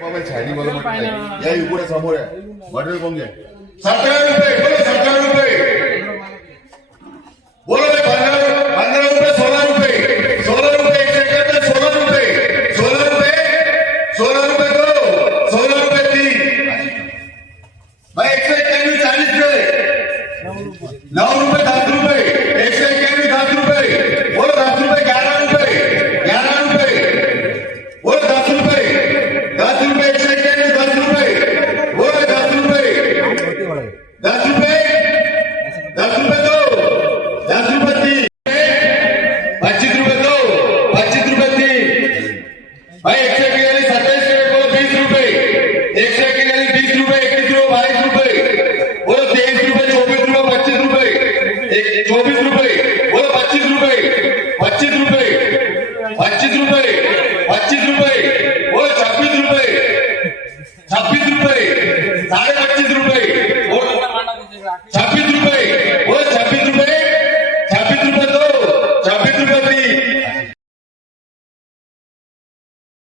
बाबा छानी मला म्हटलं या इकडे समोर आहे मटेरियल कोण घ्या 17 रुपये बोला 17 रुपये बोला